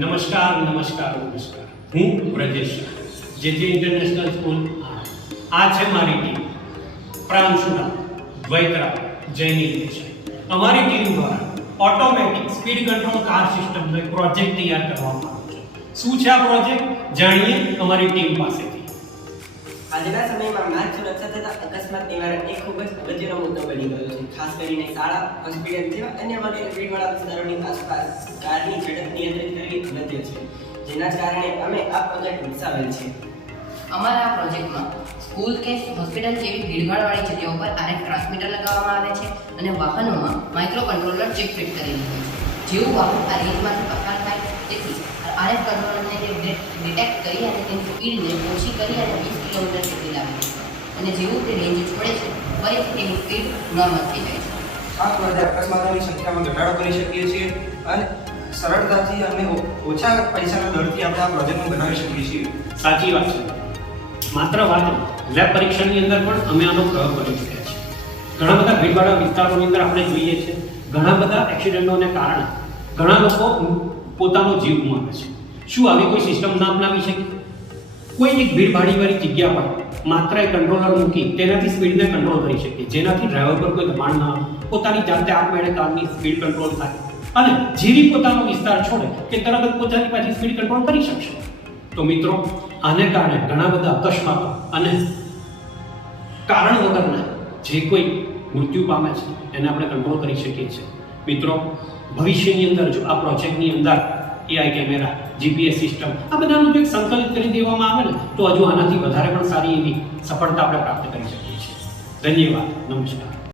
નમસ્કાર નમસ્કાર નમસ્કાર. હું બ્રજેશ જેજે ઇન્ટરનેશનલ સ્કૂલ. આ છે મારી ટીમ. પ્રાંશુરા, દ્વૈતરા, જૈની દેસાઈ. અમારી ટીમ દ્વારા ઓટોમેટિક સ્પીડ કંટ્રોલ કાર સિસ્ટમનો એક પ્રોજેક્ટ તૈયાર કરવામાં આવ્યો છે. શું છે આ પ્રોજેક્ટ? જાણીએ અમારી ટીમ પાસેથી. આજના સમયમાં માર્ગ સુરક્ષા તથા અકસ્માત નિવારણ એ ખૂબ જ અગત્યનો મુદ્દો બની ગયો છે. ખાસ કરીને શાળા, હોસ્પિટલ જેવા અન્ય વગેરે ભીડવાળા વિસ્તારોની આસપાસ કારની ઝડપ નિયંત્રિત કરવી અગત્ય છે. જેના કારણે અમે આ પ્રોજેક્ટ વિકસાવેલ છે. અમારા આ પ્રોજેક્ટમાં સ્કૂલ કે હોસ્પિટલ જેવી ભીડભાડવાળી જગ્યાઓ પર RF ટ્રાન્સમીટર લગાવવામાં આવે છે અને વાહનોમાં માઇક્રો કંટ્રોલર ચિપ ફિટ કરેલી હોય છે. જેવું વાહન આ રેન્જમાંથી પસાર થાય તેથી RF કંટ્રોલરને ડિટેક્ટ કરી અને તેની સ્પીડને ઓછી કરી અને 20 કિલોમીટર સુધી લાવે છે અને જેવું તે રેન્જ છોડે છે ફરીથી તેની સ્પીડ નોર્મલ થઈ જાય છે. આ પ્રોજેક્ટ અકસ્માતોની સંખ્યામાં ઘટાડો કરી શકીએ છીએ અને સરળતાથી અને ઓછા પૈસાના દરથી આપણે આ પ્રોજેક્ટને બનાવી શકીએ છીએ. સાચી વાત છે. માત્ર વાત લેબ પરીક્ષણની અંદર પણ અમે આનો પ્રયોગ કરી ચૂક્યા છીએ. ઘણા બધા ભીડવાળા વિસ્તારોની અંદર આપણે જોઈએ છીએ ઘણા બધા એક્સિડન્ટોને કારણે ઘણા લોકો પોતાનો જીવ ગુમાવે છે. શું આવી કોઈ સિસ્ટમ ના અપનાવી શકે? કોઈ એક ભીડભાડીવાળી જગ્યા પર માત્ર એક કંટ્રોલર મૂકી તેનાથી સ્પીડને કંટ્રોલ કરી શકીએ, જેનાથી ડ્રાઈવર પર કોઈ દબાણ ના આવે, પોતાની જાતે આપમેળે કારની સ્પીડ કંટ્રોલ થાય અને જેવી પોતાનો વિસ્તાર છોડે કે તરત જ પોતાની પાછી સ્પીડ કંટ્રોલ કરી શકશે. તો મિત્રો, આને કારણે ઘણા બધા અકસ્માતો અને કારણ વગરના જે કોઈ મૃત્યુ પામે છે એને આપણે કંટ્રોલ કરી શકીએ છીએ. મિત્રો, ભવિષ્યની અંદર જો આ પ્રોજેક્ટની અંદર AI કેમેરા, GPS સિસ્ટમ આ બધાનું જો એક સંકલિત કરી દેવામાં આવે ને તો હજુ આનાથી વધારે પણ સારી એવી સફળતા આપણે પ્રાપ્ત કરી શકીએ છીએ. ધન્યવાદ. નમસ્કાર.